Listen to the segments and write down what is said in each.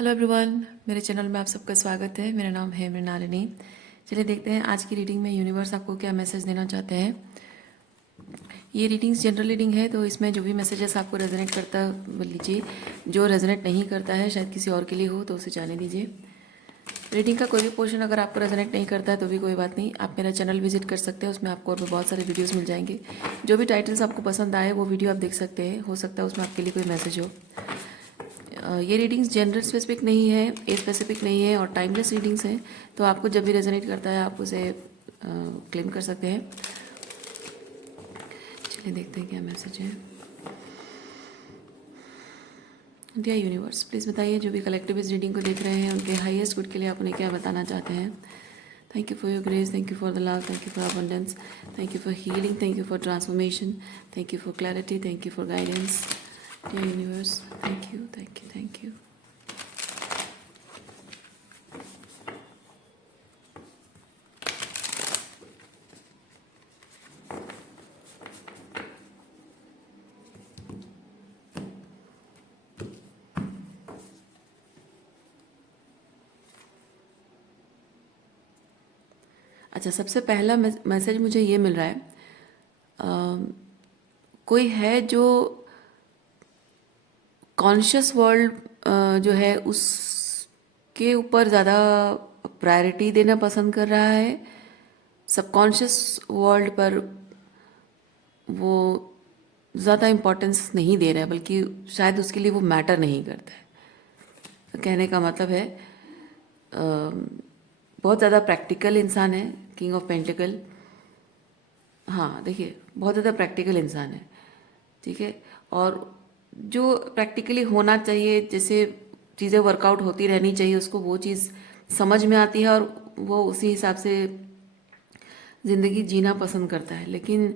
Hello everyone, मेरे channel में आप सबका स्वागत है। मेरा नाम है मृणालिनी। चलिए देखते हैं आज की रीडिंग में यूनिवर्स आपको क्या मैसेज देना चाहते हैं। ये रीडिंग्स जनरल रीडिंग है, तो इसमें जो भी मैसेजेस आपको रेजोनेट करता वो लीजिए, जो रेजोनेट नहीं करता है शायद किसी और के लिए हो तो उसे जाने दीजिए। रीडिंग का कोई भी पोर्शन अगर आपको रेजोनेट नहीं करता है तो भी कोई बात नहीं, आप मेरा चैनल विजिट कर सकते हैं। उसमें आपको और भी बहुत सारे वीडियोस मिल जाएंगे। जो भी टाइटल्स आपको पसंद आए वो वीडियो आप देख सकते हैं, हो सकता है उसमें आपके लिए कोई मैसेज हो। ये रीडिंग्स जेंडर स्पेसिफिक नहीं है, एज स्पेसिफिक नहीं है और टाइमलेस रीडिंग्स हैं, तो आपको जब भी रेजोनेट करता है आप उसे क्लेम कर सकते हैं। चलिए देखते हैं क्या मैसेज है। डियर यूनिवर्स, प्लीज़ बताइए जो भी कलेक्टिव इस रीडिंग को देख रहे हैं उनके हाईएस्ट गुड के लिए आप उन्हें क्या बताना चाहते हैं। Thank you for your grace, thank you for the love, thank you for abundance, thank you for healing, thank you for transformation, thank you for clarity, thank you for guidance. Dear universe, thank you, thank you, thank you. अच्छा, सबसे पहला message मुझे ये मिल रहा है, कोई है जो कॉन्शियस वर्ल्ड जो है उसके ऊपर ज़्यादा प्रायोरिटी देना पसंद कर रहा है। सबकॉन्शियस वर्ल्ड पर वो ज़्यादा इम्पोर्टेंस नहीं दे रहा है, बल्कि शायद उसके लिए वो मैटर नहीं करता है। तो कहने का मतलब है बहुत ज़्यादा प्रैक्टिकल इंसान है, किंग ऑफ पेंटिकल। हाँ देखिए, बहुत ज़्यादा प्रैक्टिकल इंसान है, ठीक है। और जो प्रैक्टिकली होना चाहिए, जैसे चीज़ें वर्कआउट होती रहनी चाहिए, उसको वो चीज़ समझ में आती है और वो उसी हिसाब से ज़िंदगी जीना पसंद करता है। लेकिन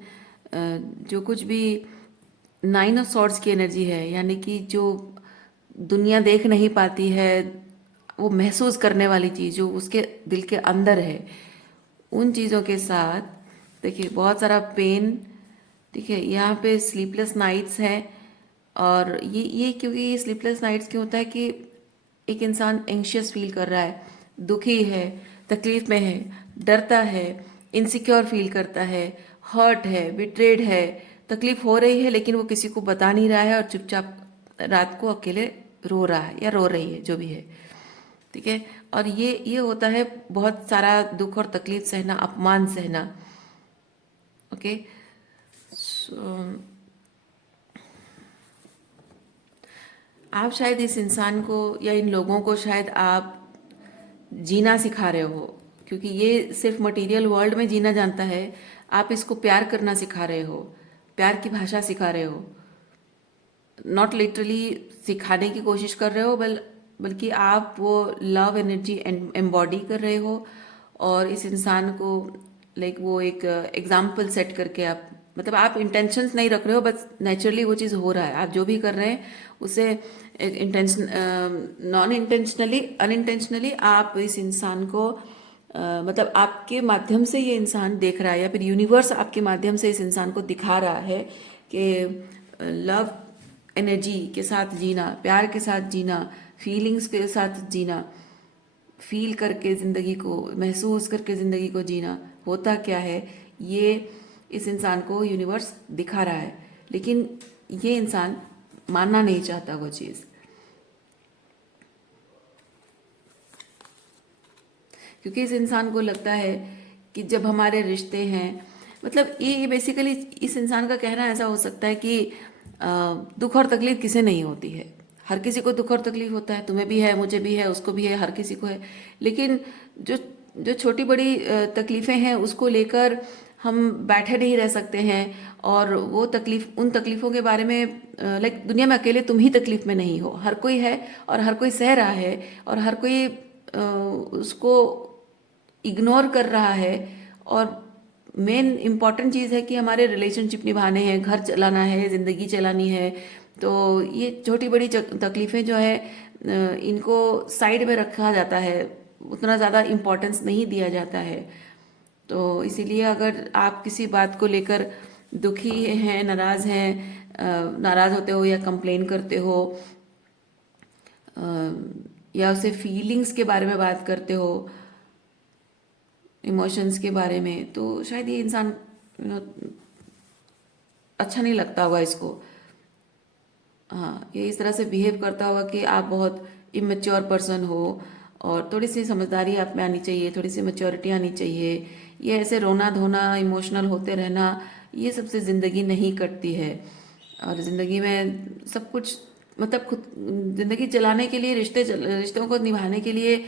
जो कुछ भी नाइन ऑफ सॉर्ड्स की एनर्जी है, यानी कि जो दुनिया देख नहीं पाती है, वो महसूस करने वाली चीज़ जो उसके दिल के अंदर है, उन चीज़ों के साथ देखिए बहुत सारा पेन, ठीक है। यहाँ पे स्लीपलेस नाइट्स हैं। और ये क्योंकि ये स्लीपलेस नाइट्स क्यों होता है कि एक इंसान एंशियस फील कर रहा है, दुखी है, तकलीफ में है, डरता है, इनसिक्योर फील करता है, हर्ट है, बिट्रेड है, तकलीफ हो रही है लेकिन वो किसी को बता नहीं रहा है और चुपचाप रात को अकेले रो रहा है या रो रही है, जो भी है, ठीक है। और ये होता है बहुत सारा दुख और तकलीफ सहना, अपमान सहना। ओके, सो आप शायद इस इंसान को या इन लोगों को शायद आप जीना सिखा रहे हो, क्योंकि ये सिर्फ मटेरियल वर्ल्ड में जीना जानता है। आप इसको प्यार करना सिखा रहे हो, प्यार की भाषा सिखा रहे हो। नॉट लिटरली सिखाने की कोशिश कर रहे हो, बल्कि आप वो लव एनर्जी एम्बॉडी कर रहे हो। और इस इंसान को लाइक वो एक एग्जाम्पल सेट करके आप, मतलब आप इंटेंशंस नहीं रख रहे हो, बस नेचुरली वो चीज़ हो रहा है। आप जो भी कर रहे हैं उसे इंटेंशन, नॉन इंटेंशनली, अनइंटेंशनली आप इस इंसान को मतलब आपके माध्यम से ये इंसान देख रहा है, या फिर यूनिवर्स आपके माध्यम से इस इंसान को दिखा रहा है कि लव एनर्जी के साथ जीना, प्यार के साथ जीना, फीलिंग्स के साथ जीना, फील करके ज़िंदगी को, महसूस करके ज़िंदगी को जीना होता क्या है, ये इस इंसान को यूनिवर्स दिखा रहा है। लेकिन ये इंसान मानना नहीं चाहता वो चीज़, क्योंकि इस इंसान को लगता है कि जब हमारे रिश्ते हैं, मतलब ये बेसिकली इस इंसान का कहना ऐसा हो सकता है कि दुख और तकलीफ किसे नहीं होती है। हर किसी को दुख और तकलीफ होता है, तुम्हें भी है, मुझे भी है, उसको भी है, हर किसी को है। लेकिन जो जो छोटी बड़ी तकलीफ़ें हैं उसको लेकर हम बैठे नहीं रह सकते हैं। और वो तकलीफ, उन तकलीफ़ों के बारे में लाइक दुनिया में अकेले तुम ही तकलीफ में नहीं हो, हर कोई है और हर कोई सह रहा है और हर कोई उसको इग्नोर कर रहा है। और मेन इम्पॉर्टेंट चीज़ है कि हमारे रिलेशनशिप निभाने हैं, घर चलाना है, ज़िंदगी चलानी है। तो ये छोटी बड़ी तकलीफ़ें जो है इनको साइड में रखा जाता है, उतना ज़्यादा इम्पोर्टेंस नहीं दिया जाता है। तो इसीलिए अगर आप किसी बात को लेकर दुखी हैं, नाराज़ हैं, नाराज़ होते हो या कंप्लेन करते हो, या उससे फीलिंग्स के बारे में बात करते हो, इमोशंस के बारे में, तो शायद ये इंसान अच्छा नहीं लगता होगा इसको। हाँ, ये इस तरह से बिहेव करता होगा कि आप बहुत इमेच्योर पर्सन हो और थोड़ी सी समझदारी आप में आनी चाहिए, थोड़ी सी मैच्योरिटी आनी चाहिए। ये ऐसे रोना धोना, इमोशनल होते रहना, ये सबसे ज़िंदगी नहीं कटती है। और ज़िंदगी में सब कुछ मतलब खुद ज़िंदगी चलाने के लिए, रिश्तों को निभाने के लिए,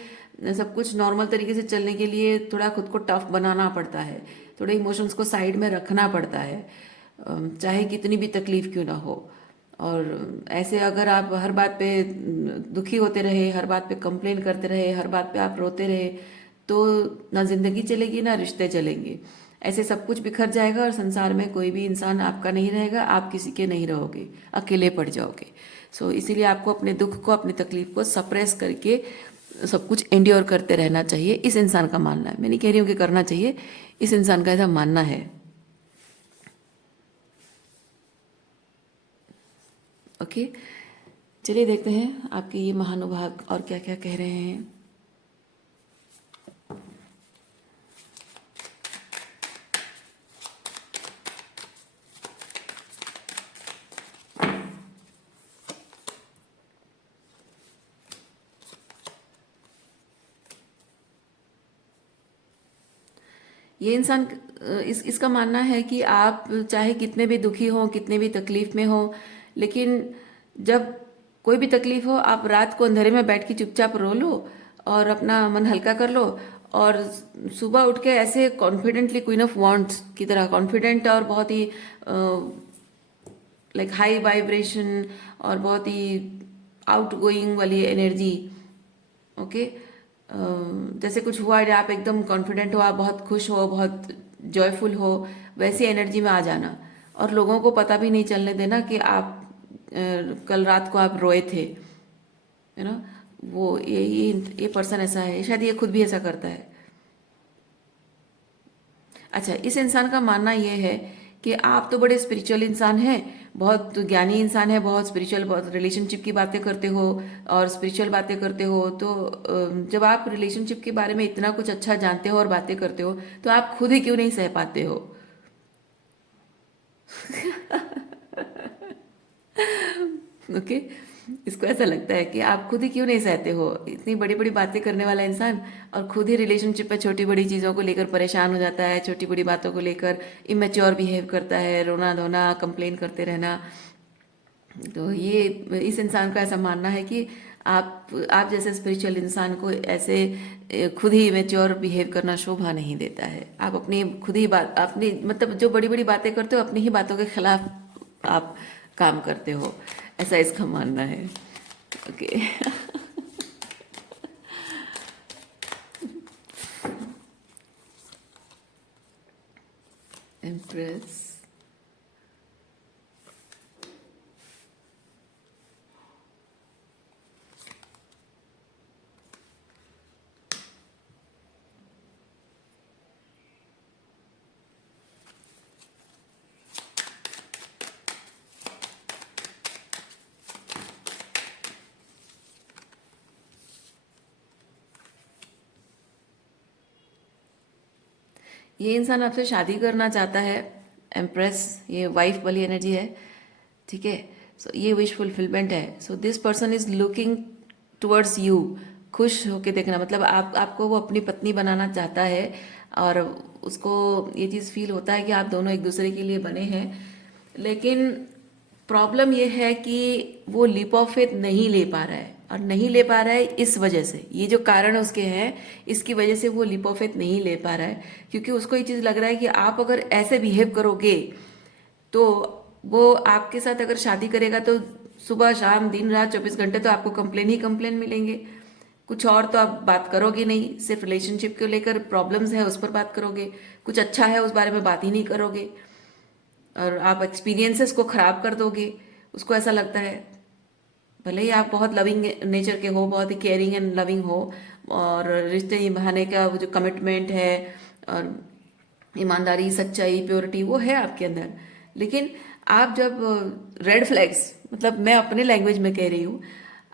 सब कुछ नॉर्मल तरीके से चलने के लिए थोड़ा खुद को टफ बनाना पड़ता है, थोड़े इमोशंस को साइड में रखना पड़ता है, चाहे कितनी भी तकलीफ क्यों ना हो। और ऐसे अगर आप हर बात पे दुखी होते रहे, हर बात पे कंप्लेन करते रहे, हर बात पे आप रोते रहे, तो ना जिंदगी चलेगी ना रिश्ते चलेंगे। ऐसे सब कुछ बिखर जाएगा और संसार में कोई भी इंसान आपका नहीं रहेगा, आप किसी के नहीं रहोगे, अकेले पड़ जाओगे। इसीलिए आपको अपने दुख को, अपनी तकलीफ को सप्रेस करके सब कुछ एंड्योर करते रहना चाहिए, इस इंसान का मानना है। मैं नहीं कह रही हूँ कि करना चाहिए, इस इंसान का ऐसा मानना है। ओके, चलिए देखते हैं आपके ये महानुभाव और क्या क्या कह रहे हैं। ये इंसान इसका मानना है कि आप चाहे कितने भी दुखी हो, कितने भी तकलीफ में हो, लेकिन जब कोई भी तकलीफ हो, आप रात को अंधेरे में बैठ के चुपचाप रो लो और अपना मन हल्का कर लो, और सुबह उठ के ऐसे कॉन्फिडेंटली, क्वीन ऑफ वॉन्ड्स की तरह कॉन्फिडेंट और बहुत ही लाइक हाई वाइब्रेशन और बहुत ही आउट गोइंग वाली एनर्जी। ओके, जैसे कुछ हुआ है, आप एकदम कॉन्फिडेंट हो, आप बहुत खुश हो, बहुत जॉयफुल हो, वैसी एनर्जी में आ जाना, और लोगों को पता भी नहीं चलने देना कि आप कल रात को आप रोए थे, यू नो। वो ये पर्सन ऐसा है, शायद ये खुद भी ऐसा करता है। अच्छा, इस इंसान का मानना ये है कि आप तो बड़े स्पिरिचुअल इंसान हैं, बहुत ज्ञानी इंसान है, बहुत स्पिरिचुअल, बहुत रिलेशनशिप की बातें करते हो और स्पिरिचुअल बातें करते हो, तो जब आप रिलेशनशिप के बारे में इतना कुछ अच्छा जानते हो और बातें करते हो, तो आप खुद ही क्यों नहीं सह पाते हो? ओके, इसको ऐसा लगता है कि आप खुद ही क्यों नहीं सहते हो, इतनी बड़ी बड़ी बातें करने वाला इंसान, और खुद ही रिलेशनशिप में छोटी बड़ी चीज़ों को लेकर परेशान हो जाता है, छोटी बड़ी बातों को लेकर इमेच्योर बिहेव करता है, रोना धोना, कंप्लेन करते रहना। तो ये इस इंसान का ऐसा मानना है कि आप जैसे स्पिरिचुअल इंसान को ऐसे खुद ही मैच्योर बिहेव करना शोभा नहीं देता है। आप अपनी खुद ही बात, अपनी मतलब जो बड़ी बड़ी बातें करते हो, अपनी ही बातों के खिलाफ आप काम करते हो, ऐसा इसका मानना है। ओके। एम्प्रेस, ये इंसान आपसे शादी करना चाहता है। एम्प्रेस, ये वाइफ वाली एनर्जी है, ठीक है। ये विश फुलफिलमेंट है। This person is looking towards you, खुश होके देखना, मतलब आपको वो अपनी पत्नी बनाना चाहता है, और उसको ये चीज़ फील होता है कि आप दोनों एक दूसरे के लिए बने हैं। लेकिन प्रॉब्लम ये है कि वो लीप ऑफ फेथ नहीं ले पा रहा है, और नहीं ले पा रहा है इस वजह से, ये जो कारण उसके हैं, इसकी वजह से वो लीप ऑफ फेथ नहीं ले पा रहा है, क्योंकि उसको ये चीज़ लग रहा है कि आप अगर ऐसे बिहेव करोगे तो वो आपके साथ अगर शादी करेगा तो सुबह शाम दिन रात 24 घंटे तो आपको कंप्लेन ही कंप्लेन मिलेंगे, कुछ और तो आप बात करोगे नहीं, सिर्फ रिलेशनशिप को लेकर प्रॉब्लम्स है उस पर बात करोगे, कुछ अच्छा है उस बारे में बात ही नहीं करोगे, और आप एक्सपीरियंसेस को खराब कर दोगे। उसको ऐसा लगता है, भले ही आप बहुत लविंग नेचर के हो, बहुत ही केयरिंग एंड लविंग हो, और रिश्ते निभाने का वो जो कमिटमेंट है और ईमानदारी, सच्चाई, प्योरिटी वो है आपके अंदर, लेकिन आप जब रेड फ्लैग्स, मतलब मैं अपने लैंग्वेज में कह रही हूँ,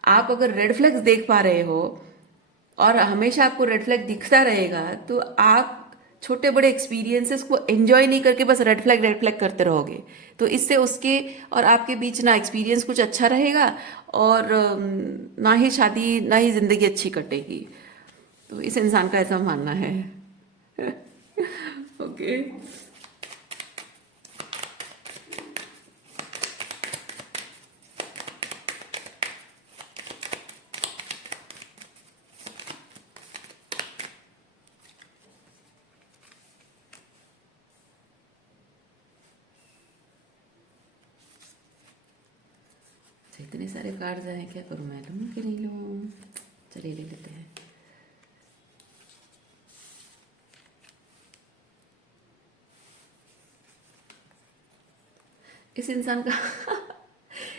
आप अगर रेड फ्लैग्स देख पा रहे हो और हमेशा आपको रेड फ्लैग दिखता रहेगा, तो आप छोटे बड़े एक्सपीरियंसेस को एंजॉय नहीं करके बस रेड फ्लैग करते रहोगे। तो इससे उसके और आपके बीच ना एक्सपीरियंस कुछ अच्छा रहेगा, और ना ही शादी ना ही जिंदगी अच्छी कटेगी। तो इस इंसान का ऐसा मानना है। ओके। अच्छा, इतने सारे कार्ड्स आए, क्या करूं, मैं लूं कि नहीं लूं? चलिए ले लेते हैं। इस इंसान का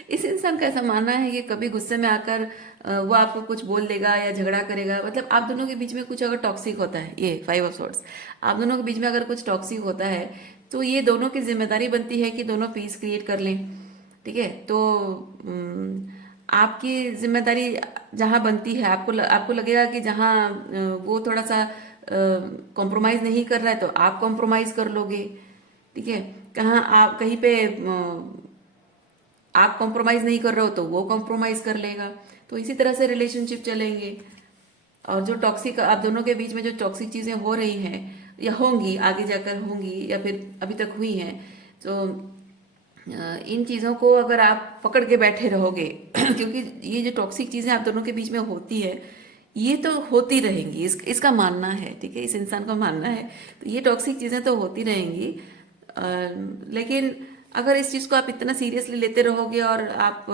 इस इंसान का ऐसा मानना है कि कभी गुस्से में आकर वो आपको कुछ बोल देगा या झगड़ा करेगा। मतलब आप दोनों के बीच में कुछ अगर टॉक्सिक होता है, ये 5 ऑफ सॉर्ड्स, आप दोनों के बीच में अगर कुछ टॉक्सिक होता है, तो ये दोनों की जिम्मेदारी बनती है कि दोनों पीस क्रिएट कर लें। ठीक है, तो आपकी जिम्मेदारी जहाँ बनती है, आपको लगेगा कि जहाँ वो थोड़ा सा कॉम्प्रोमाइज़ नहीं कर रहा है, तो आप कॉम्प्रोमाइज़ कर लोगे। ठीक है, कहाँ आप कहीं पे आप कॉम्प्रोमाइज नहीं कर रहे हो तो वो कॉम्प्रोमाइज कर लेगा। तो इसी तरह से रिलेशनशिप चलेंगे। और जो टॉक्सिक आप दोनों के बीच में जो टॉक्सिक चीजें हो रही हैं या होंगी, आगे जाकर होंगी या फिर अभी तक हुई हैं, तो इन चीज़ों को अगर आप पकड़ के बैठे रहोगे क्योंकि ये जो टॉक्सिक चीज़ें आप दोनों के बीच में होती है, ये तो होती रहेंगी। इसका मानना है, ठीक है, इस इंसान का मानना है, तो ये टॉक्सिक चीज़ें तो होती रहेंगी। लेकिन अगर इस चीज़ को आप इतना सीरियसली लेते रहोगे और आप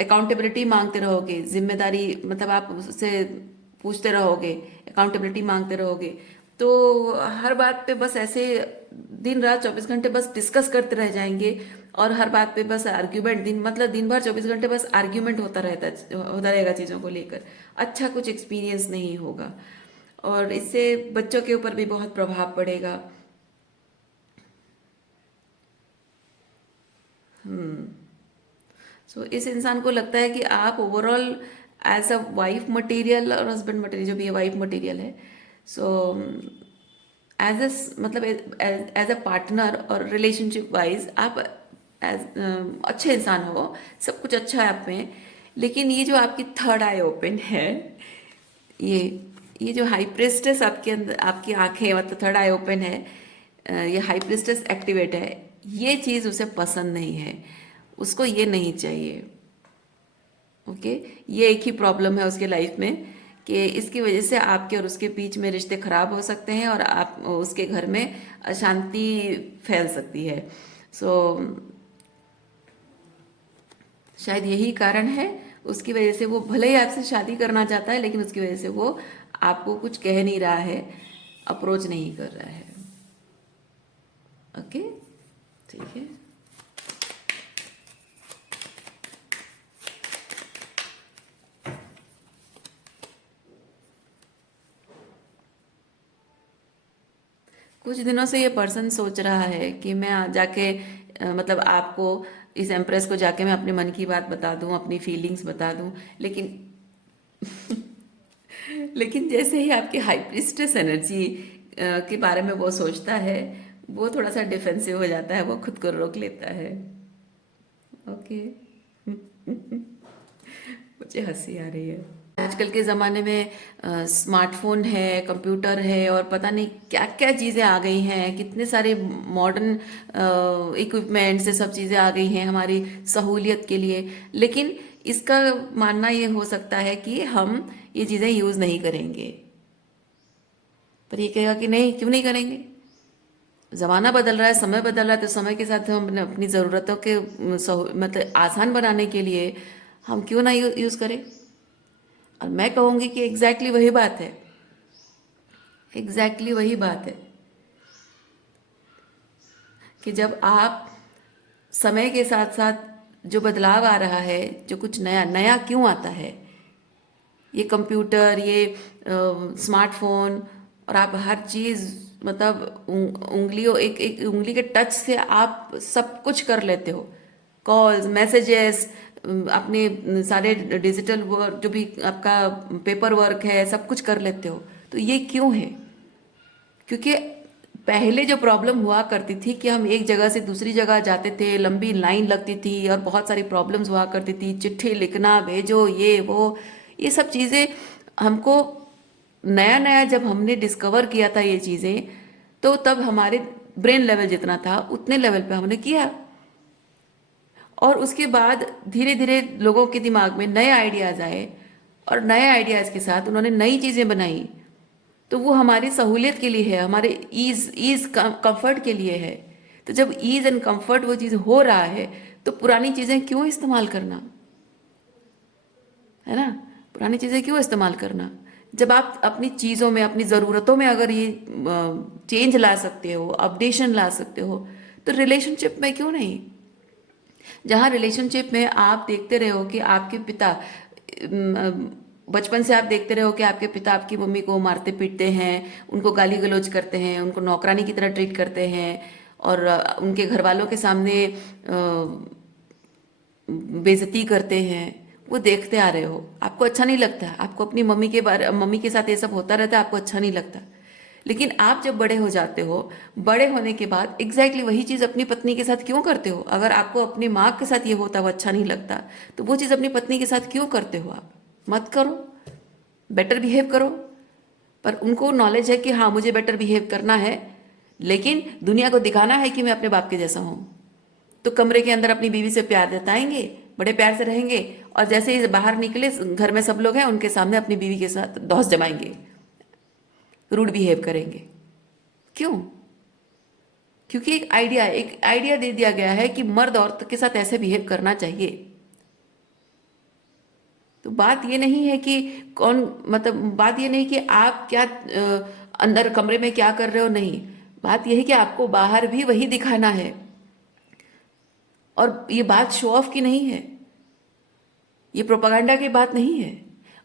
अकाउंटेबिलिटी मांगते रहोगे, जिम्मेदारी मतलब आप उससे पूछते रहोगे, अकाउंटेबिलिटी मांगते रहोगे, तो हर बात पे बस ऐसे दिन रात 24 घंटे बस डिस्कस करते रह जाएंगे। और हर बात पे बस आर्ग्यूमेंट, मतलब दिन भर 24 घंटे बस आर्ग्यूमेंट होता रहेगा चीज़ों को लेकर। अच्छा कुछ एक्सपीरियंस नहीं होगा, और इससे बच्चों के ऊपर भी बहुत प्रभाव पड़ेगा। सो इस इंसान को लगता है कि आप overall as a wife material और हस्बैंड मटेरियल, जो भी है वाइफ मटेरियल है, सो एज अ मतलब एज अ पार्टनर और रिलेशनशिप वाइज आप अच्छे इंसान हो, सब कुछ अच्छा है आप में। लेकिन ये जो आपकी थर्ड आई ओपन है, ये ये जो हाई प्रिस्टेस आपके अंदर, आपकी आंखें मतलब थर्ड आई ओपन है, ये हाई प्रिस्टेस एक्टिवेट है, ये चीज़ उसे पसंद नहीं है, उसको ये नहीं चाहिए। ओके, ये एक ही प्रॉब्लम है उसके लाइफ में, कि इसकी वजह से आपके और उसके बीच में रिश्ते खराब हो सकते हैं और आप उसके घर में अशांति फैल सकती है। सो शायद यही कारण है उसकी वजह से वो भले ही आपसे शादी करना चाहता है, लेकिन उसकी वजह से वो आपको कुछ कह नहीं रहा है, अप्रोच नहीं कर रहा है। ओके, ठीक है। कुछ दिनों से ये पर्सन सोच रहा है कि मैं जाके मतलब आपको, इस एम्प्रेस को जाके मैं अपने मन की बात बता दूं, अपनी फीलिंग्स बता दूं, लेकिन लेकिन जैसे ही आपकी हाई प्रिस्टेस एनर्जी के बारे में वो सोचता है, वो थोड़ा सा डिफेंसिव हो जाता है, वो खुद को रोक लेता है। ओके। मुझे हंसी आ रही है। आजकल के ज़माने में स्मार्टफोन है, कंप्यूटर है, और पता नहीं क्या क्या चीज़ें आ गई हैं, कितने सारे मॉडर्न इक्विपमेंट से सब चीज़ें आ गई हैं हमारी सहूलियत के लिए। लेकिन इसका मानना ये हो सकता है कि हम ये चीज़ें यूज़ नहीं करेंगे, पर ये कहेगा कि नहीं, क्यों नहीं करेंगे? ज़माना बदल रहा है, समय बदल रहा है, तो समय के साथ हम अपनी ज़रूरतों के मतलब आसान बनाने के लिए हम क्यों ना यूज़ करें। और मैं कहूँगी कि एग्जैक्टली वही बात है, एग्जैक्टली वही बात है कि जब आप समय के साथ साथ जो बदलाव आ रहा है, जो कुछ नया नया क्यों आता है, ये कंप्यूटर, ये स्मार्टफोन, और आप हर चीज़ मतलब उंगलियों, एक एक उंगली के टच से आप सब कुछ कर लेते हो, कॉल्स, मैसेजेस, अपने सारे डिजिटल वर्क जो भी आपका पेपर वर्क है सब कुछ कर लेते हो। तो ये क्यों है? क्योंकि पहले जो प्रॉब्लम हुआ करती थी कि हम एक जगह से दूसरी जगह जाते थे, लंबी लाइन लगती थी और बहुत सारी प्रॉब्लम्स हुआ करती थी, चिट्ठी लिखना, भेजो, ये वो, ये सब चीज़ें हमको नया नया जब हमने डिस्कवर किया था ये चीज़ें, तो तब हमारे ब्रेन लेवल जितना था उतने लेवल पे हमने किया। और उसके बाद धीरे धीरे लोगों के दिमाग में नए आइडियाज़ आए और नए आइडियाज़ के साथ उन्होंने नई चीज़ें बनाई। तो वो हमारी सहूलियत के लिए है, हमारे ईज कंफर्ट के लिए है। तो जब ईज एंड कंफर्ट वो चीज़ हो रहा है तो पुरानी चीज़ें क्यों इस्तेमाल करना, है ना? पुरानी चीज़ें क्यों इस्तेमाल करना? जब आप अपनी चीज़ों में, अपनी ज़रूरतों में अगर ये चेंज ला सकते हो, अपडेशन ला सकते हो, तो रिलेशनशिप में क्यों नहीं? जहाँ रिलेशनशिप में आप देखते रहे हो कि आपके पिता बचपन से आप देखते रहे हो कि आपके पिता आपकी मम्मी को मारते पीटते हैं, उनको गाली गलौज करते हैं, उनको नौकरानी की तरह ट्रीट करते हैं और उनके घर वालों के सामने बेइज्जती करते हैं, वो देखते आ रहे हो। आपको अच्छा नहीं लगता, आपको अपनी मम्मी के साथ ये सब होता रहता है, आपको अच्छा नहीं लगता। लेकिन आप जब बड़े हो जाते हो, बड़े होने के बाद एग्जैक्टली वही चीज़ अपनी पत्नी के साथ क्यों करते हो? अगर आपको अपनी माँ के साथ ये होता हुआ अच्छा नहीं लगता, तो वो चीज़ अपनी पत्नी के साथ क्यों करते हो आप? मत करो, बेटर बिहेव करो। पर उनको नॉलेज है कि हाँ मुझे बेटर बिहेव करना है, लेकिन दुनिया को दिखाना है कि मैं अपने बाप के जैसा हूँ। तो कमरे के अंदर अपनी बीवी से प्यार जताएंगे, बड़े प्यार से रहेंगे, और जैसे ही बाहर निकले, घर में सब लोग हैं, उनके सामने अपनी बीवी के साथ धौंस जमाएंगे, रूड बिहेव करेंगे। क्यों? क्योंकि एक आइडिया दे दिया गया है कि मर्द औरत के साथ ऐसे बिहेव करना चाहिए। तो बात ये नहीं है कि कौन, मतलब बात ये नहीं कि आप क्या अंदर कमरे में क्या कर रहे हो, नहीं। बात यह है कि आपको बाहर भी वही दिखाना है। और ये बात शो ऑफ की नहीं है, ये प्रोपागेंडा की बात नहीं है।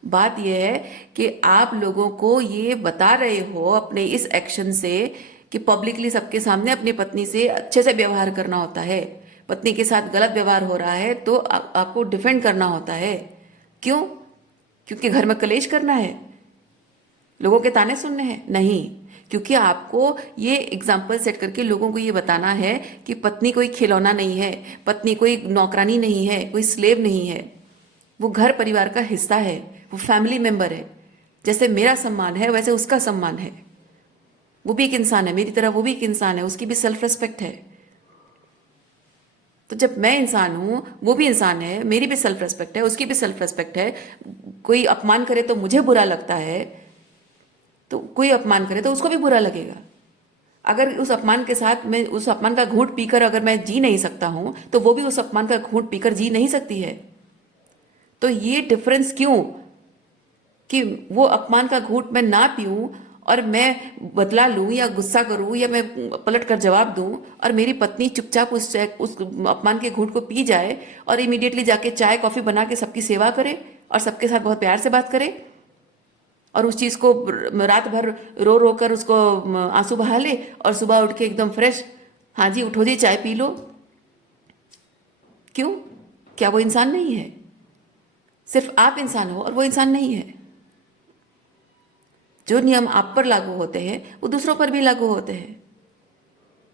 बात यह है कि आप लोगों को ये बता रहे हो अपने इस एक्शन से कि पब्लिकली सबके सामने अपनी पत्नी से अच्छे से व्यवहार करना होता है। पत्नी के साथ गलत व्यवहार हो रहा है तो आपको डिफेंड करना होता है। क्यों? क्योंकि घर में कलेश करना है, लोगों के ताने सुनने हैं? नहीं, क्योंकि आपको ये एग्जाम्पल सेट करके लोगों को ये बताना है कि पत्नी कोई खिलौना नहीं है, पत्नी कोई नौकरानी नहीं है, कोई स्लेव नहीं है। वो घर परिवार का हिस्सा है, वो फैमिली मेंबर है। जैसे मेरा सम्मान है वैसे उसका सम्मान है। वो भी एक इंसान है, मेरी तरह वो भी एक इंसान है, उसकी भी सेल्फ रिस्पेक्ट है। तो जब मैं इंसान हूं, वो भी इंसान है, मेरी भी सेल्फ रिस्पेक्ट है, उसकी भी सेल्फ रिस्पेक्ट है। कोई अपमान करे तो मुझे बुरा लगता है, तो कोई अपमान करे तो उसको भी बुरा लगेगा। अगर उस अपमान के साथ मैं उस अपमान का घूंट पीकर अगर मैं जी नहीं सकता हूं, तो वो भी उस अपमान का घूंट पीकर जी नहीं सकती है। तो ये डिफरेंस क्यों कि वो अपमान का घूंट मैं ना पीऊं और मैं बदला लूं या गुस्सा करूं या मैं पलट कर जवाब दूं, और मेरी पत्नी चुपचाप उस अपमान के घूंट को पी जाए और इमीडिएटली जाके चाय कॉफी बना के सबकी सेवा करे और सबके साथ बहुत प्यार से बात करे और उस चीज को रात भर रो रो कर उसको आंसू बहा ले और सुबह उठ के एकदम फ्रेश, हाँ जी उठो जी चाय पी लो। क्यों? क्या वो इंसान नहीं है? सिर्फ आप इंसान हो और वो इंसान नहीं है। जो नियम आप पर लागू होते हैं वो दूसरों पर भी लागू होते हैं।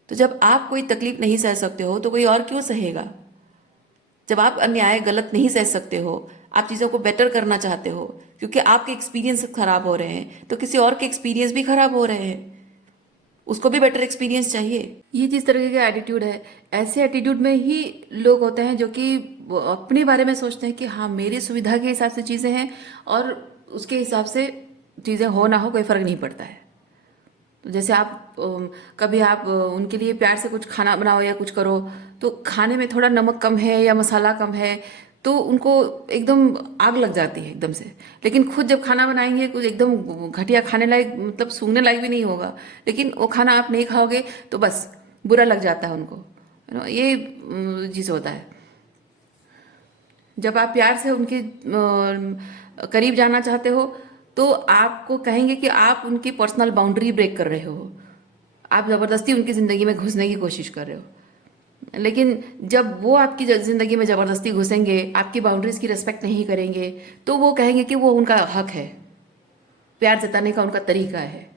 तो जब आप कोई तकलीफ नहीं सह सकते हो तो कोई और क्यों सहेगा? जब आप अन्याय गलत नहीं सह सकते हो, आप चीज़ों को बेटर करना चाहते हो, क्योंकि आपके एक्सपीरियंस खराब हो रहे हैं, तो किसी और के एक्सपीरियंस भी खराब हो रहे हैं, उसको भी बेटर एक्सपीरियंस चाहिए। ये जिस तरह का एटीट्यूड है, ऐसे एटीट्यूड में ही लोग होते हैं जो कि वो अपने बारे में सोचते हैं कि हाँ मेरी सुविधा के हिसाब से चीज़ें हैं और उसके हिसाब से चीज़ें हो ना हो कोई फ़र्क नहीं पड़ता है। तो जैसे आप कभी आप उनके लिए प्यार से कुछ खाना बनाओ या कुछ करो, तो खाने में थोड़ा नमक कम है या मसाला कम है तो उनको एकदम आग लग जाती है एकदम से। लेकिन खुद जब खाना बनाएंगे कुछ एकदम घटिया खाने लायक, मतलब सूंघने लायक भी नहीं होगा, लेकिन वो खाना आप नहीं खाओगे तो बस बुरा लग जाता है उनको। ये चीज़ होता है। जब आप प्यार से उनके करीब जाना चाहते हो तो आपको कहेंगे कि आप उनकी पर्सनल बाउंड्री ब्रेक कर रहे हो, आप ज़बरदस्ती उनकी ज़िंदगी में घुसने की कोशिश कर रहे हो। लेकिन जब वो आपकी ज़िंदगी में ज़बरदस्ती घुसेंगे, आपकी बाउंड्रीज़ की रिस्पेक्ट नहीं करेंगे, तो वो कहेंगे कि वो उनका हक है, प्यार जताने का उनका तरीका है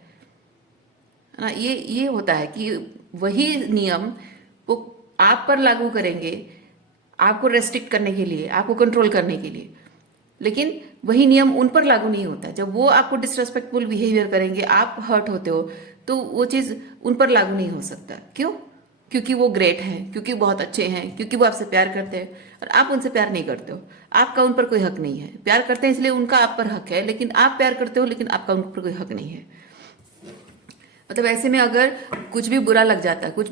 ना। ये होता है कि वही नियम वो आप पर लागू करेंगे, आपको रेस्ट्रिक्ट करने के लिए, आपको कंट्रोल करने के लिए, लेकिन वही नियम उन पर लागू नहीं होता। जब वो आपको डिसरेस्पेक्टफुल बिहेवियर करेंगे, आप हर्ट होते हो, तो वो चीज़ उन पर लागू नहीं हो सकता। क्यों? क्योंकि वो ग्रेट हैं, क्योंकि वो बहुत अच्छे हैं, क्योंकि वो आपसे प्यार करते हैं, और आप उनसे प्यार नहीं करते हो। आपका उन पर कोई हक नहीं है। प्यार करते हैं इसलिए उनका आप पर हक है, लेकिन आप प्यार करते हो लेकिन आपका उन पर कोई हक नहीं है। मतलब ऐसे में अगर कुछ भी बुरा लग जाता है, कुछ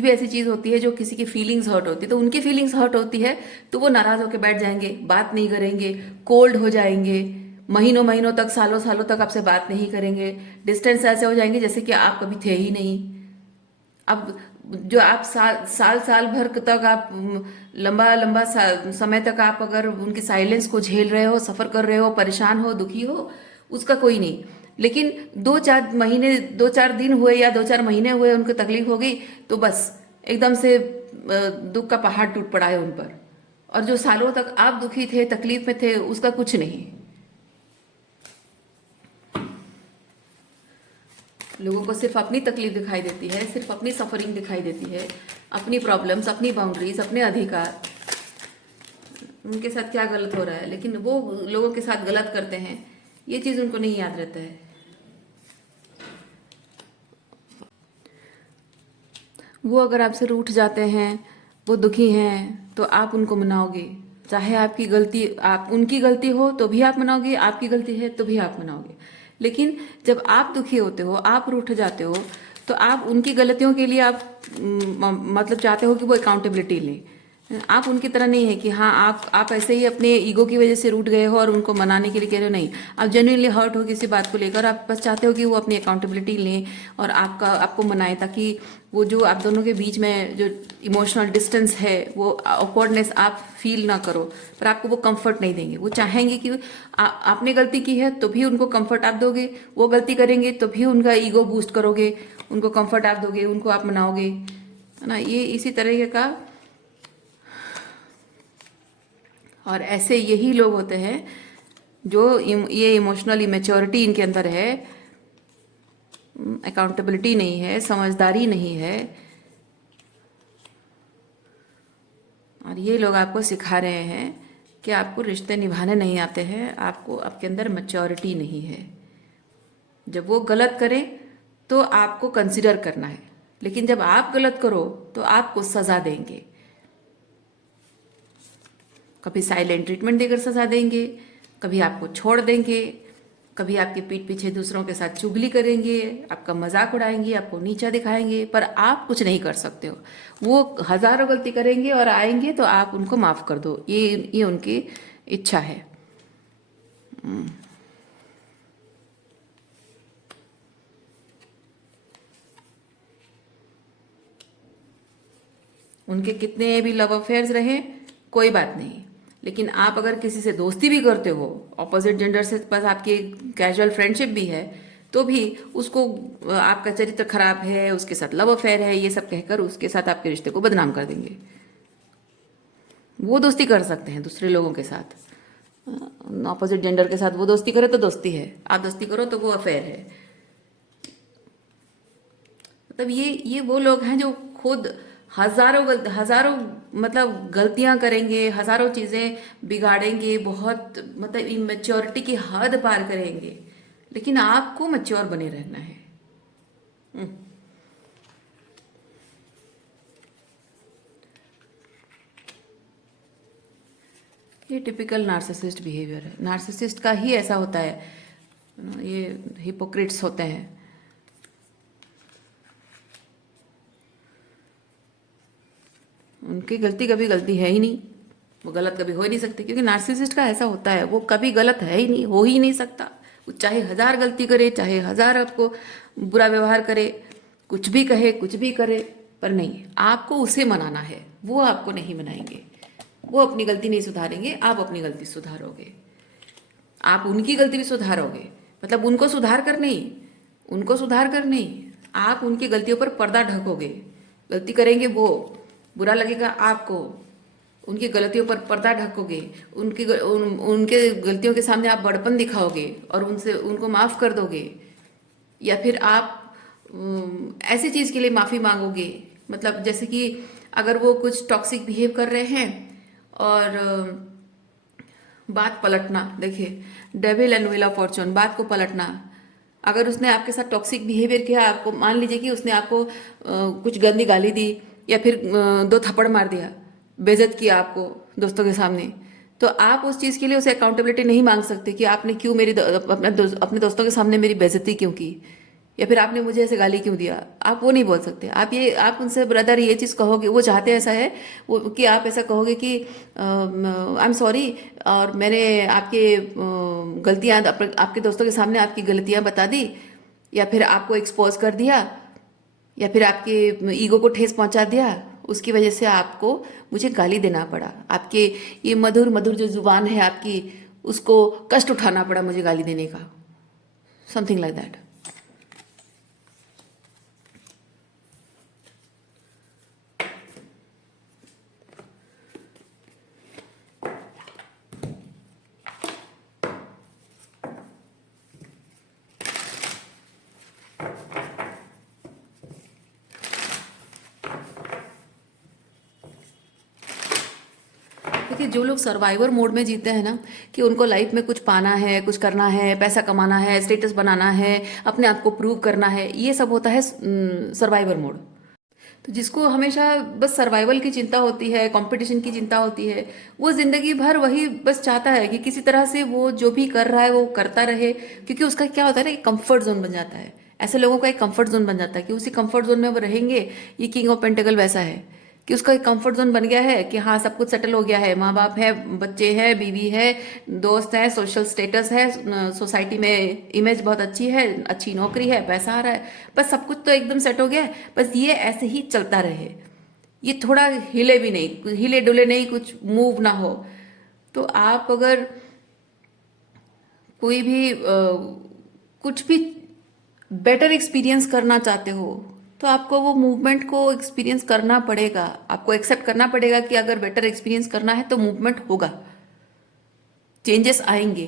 भी ऐसी चीज़ होती है जो किसी की फीलिंग्स हर्ट होती है, तो उनकी फीलिंग्स हर्ट होती है, तो वो नाराज़ होकर बैठ जाएंगे, बात नहीं करेंगे, कोल्ड हो जाएंगे, महीनों महीनों तक, सालों सालों तक आपसे बात नहीं करेंगे, डिस्टेंस ऐसे हो जाएंगे जैसे कि आप कभी थे ही नहीं। अब जो आप साल साल भर तक आप लंबा लंबा समय तक आप अगर उनकी साइलेंस को झेल रहे हो, सफ़र कर रहे हो, परेशान हो, दुखी हो, उसका कोई नहीं। लेकिन 2-4 महीने, 2-4 दिन हुए या 2-4 महीने हुए, उनको तकलीफ हो गई, तो बस एकदम से दुख का पहाड़ टूट पड़ा है उन पर। और जो सालों तक आप दुखी थे, तकलीफ में थे, उसका कुछ नहीं। लोगों को सिर्फ अपनी तकलीफ दिखाई देती है, सिर्फ अपनी सफरिंग दिखाई देती है, अपनी प्रॉब्लम्स, अपनी बाउंड्रीज, अपने अधिकार, उनके साथ क्या गलत हो रहा है, लेकिन वो लोगों के साथ गलत करते हैं, ये चीज़ उनको नहीं याद रहता है। वो अगर आपसे रूठ जाते हैं, वो दुखी हैं, तो आप उनको मनाओगे। चाहे आपकी गलती, आप उनकी गलती हो तो भी आप मनाओगे, आपकी गलती है तो भी आप मनाओगे। लेकिन जब आप दुखी होते हो, आप रूठ जाते हो, तो आप उनकी गलतियों के लिए आप मतलब चाहते हो कि वो अकाउंटेबिलिटी लें। आप उनकी तरह नहीं है कि हाँ आप ऐसे ही अपने ईगो की वजह से रूठ गए हो और उनको मनाने के लिए कह रहे हो। नहीं, आप जेन्युइनली हर्ट हो किसी बात को लेकर, आप बस चाहते हो कि वो अपनी अकाउंटेबिलिटी लें और आपको मनाएं, ताकि वो जो आप दोनों के बीच में जो इमोशनल डिस्टेंस है, वो ऑकवर्डनेस आप फील ना करो। पर आपको वो कंफर्ट नहीं देंगे। वो चाहेंगे कि आपने गलती की है तो भी उनको कंफर्ट आप दोगे, वो गलती करेंगे तो भी उनका ईगो बूस्ट करोगे, उनको कंफर्ट आप दोगे, उनको आप मनाओगे, है ना। ये इसी तरह का। और ऐसे यही लोग होते हैं जो ये इमोशनल इमेच्योरिटी इनके अंदर है, अकाउंटेबिलिटी नहीं है, समझदारी नहीं है, और ये लोग आपको सिखा रहे हैं कि आपको रिश्ते निभाने नहीं आते हैं, आपके अंदर मैच्योरिटी नहीं है। जब वो गलत करें तो आपको कंसिडर करना है, लेकिन जब आप गलत करो तो आपको सज़ा देंगे। कभी साइलेंट ट्रीटमेंट देकर सजा देंगे, कभी आपको छोड़ देंगे, कभी आपके पीठ पीछे दूसरों के साथ चुगली करेंगे, आपका मजाक उड़ाएंगे, आपको नीचा दिखाएंगे, पर आप कुछ नहीं कर सकते हो। वो हजारों गलती करेंगे और आएंगे तो आप उनको माफ़ कर दो, ये उनकी इच्छा है। उनके कितने भी लव अफेयर्स रहे, कोई बात नहीं, लेकिन आप अगर किसी से दोस्ती भी करते हो, ऑपोजिट जेंडर से, बस आपकी कैजुअल फ्रेंडशिप भी है, तो भी उसको आपका चरित्र खराब है, उसके साथ लव अफेयर है, ये सब कहकर उसके साथ आपके रिश्ते को बदनाम कर देंगे। वो दोस्ती कर सकते हैं दूसरे लोगों के साथ, ऑपोजिट जेंडर के साथ वो दोस्ती करे तो दोस्ती है, आप दोस्ती करो तो वो अफेयर है। मतलब ये वो लोग हैं जो खुद हजारों मतलब गलतियां करेंगे, हजारों चीजें बिगाड़ेंगे, बहुत मतलब इमेच्योरिटी की हद पार करेंगे, लेकिन आपको मैच्योर बने रहना है। ये टिपिकल नार्सिसिस्ट बिहेवियर है। नार्सिसिस्ट का ही ऐसा होता है, ये हिपोक्रिट्स होते हैं। उनकी गलती कभी गलती है ही नहीं, वो गलत कभी हो ही नहीं सकते, क्योंकि नार्सिसिस्ट का ऐसा होता है, वो कभी गलत है ही नहीं, हो ही नहीं सकता। वो चाहे हजार गलती करे, चाहे हजार आपको बुरा व्यवहार करे, कुछ भी कहे, कुछ भी करे, पर नहीं, आपको उसे मनाना है, वो आपको नहीं मनाएंगे। वो अपनी गलती नहीं सुधारेंगे, आप अपनी गलती सुधारोगे। आप उनकी गलती भी सुधारोगे, मतलब उनको सुधार कर नहीं, उनको सुधार कर नहीं, आप उनकी गलतियों पर पर्दा ढकोगे। गलती करेंगे वो, बुरा लगेगा आपको, उनकी गलतियों पर पर्दा ढकोगे, उनके गलतियों के सामने आप बड़पन दिखाओगे और उनसे उनको माफ़ कर दोगे, या फिर आप ऐसी चीज़ के लिए माफ़ी मांगोगे, मतलब जैसे कि अगर वो कुछ टॉक्सिक बिहेव कर रहे हैं और बात पलटना, देखिए devil and wheel of Fortune, बात को पलटना। अगर उसने आपके साथ टॉक्सिक बिहेवियर किया, आपको मान लीजिए कि उसने आपको कुछ गंदी गाली दी या फिर दो थप्पड़ मार दिया, बेइज्जत किया आपको दोस्तों के सामने, तो आप उस चीज़ के लिए उसे अकाउंटेबिलिटी नहीं मांग सकते कि आपने क्यों अपने दोस्तों के सामने मेरी बेइज्जती क्यों की, या फिर आपने मुझे ऐसे गाली क्यों दिया। आप वो नहीं बोल सकते। आप उनसे ब्रदर ये चीज़ कहोगे, वो चाहते हैं ऐसा है वो कि आप ऐसा कहोगे कि आई एम सॉरी, और मैंने आपके गलतियाँ आपके दोस्तों के सामने आपकी गलतियाँ बता दी, या फिर आपको एक्सपोज कर दिया, या फिर आपके ईगो को ठेस पहुंचा दिया, उसकी वजह से आपको मुझे गाली देना पड़ा, आपके ये मधुर मधुर जो जुबान है आपकी, उसको कष्ट उठाना पड़ा मुझे गाली देने का, समथिंग लाइक दैट। देखिए जो लोग सर्वाइवर मोड में जीते हैं ना, कि उनको लाइफ में कुछ पाना है, कुछ करना है, पैसा कमाना है, स्टेटस बनाना है, अपने आप को प्रूव करना है, ये सब होता है सर्वाइवर मोड। तो जिसको हमेशा बस सर्वाइवल की चिंता होती है, कंपटीशन की चिंता होती है, वो जिंदगी भर वही बस चाहता है कि किसी तरह से वो जो भी कर रहा है वो करता रहे, क्योंकि उसका क्या होता है ना, एक कंफर्ट जोन बन जाता है। ऐसे लोगों का एक कंफर्ट जोन बन जाता है कि उसी कंफर्ट जोन में वो रहेंगे। ये किंग ऑफ पेंटिकल वैसा है कि उसका एक कंफर्ट जोन बन गया है कि हाँ सब कुछ सेटल हो गया है, माँ बाप है, बच्चे हैं, बीवी है, दोस्त है, सोशल स्टेटस है, सोसाइटी में इमेज बहुत अच्छी है, अच्छी नौकरी है, पैसा आ रहा है, बस सब कुछ तो एकदम सेट हो गया है, बस ये ऐसे ही चलता रहे, ये थोड़ा हिले भी नहीं, हिले डुले नहीं, कुछ मूव ना हो। तो आप अगर कोई भी कुछ भी बेटर एक्सपीरियंस करना चाहते हो, तो आपको वो मूवमेंट को एक्सपीरियंस करना पड़ेगा, आपको एक्सेप्ट करना पड़ेगा कि अगर बेटर एक्सपीरियंस करना है तो मूवमेंट होगा, चेंजेस आएंगे।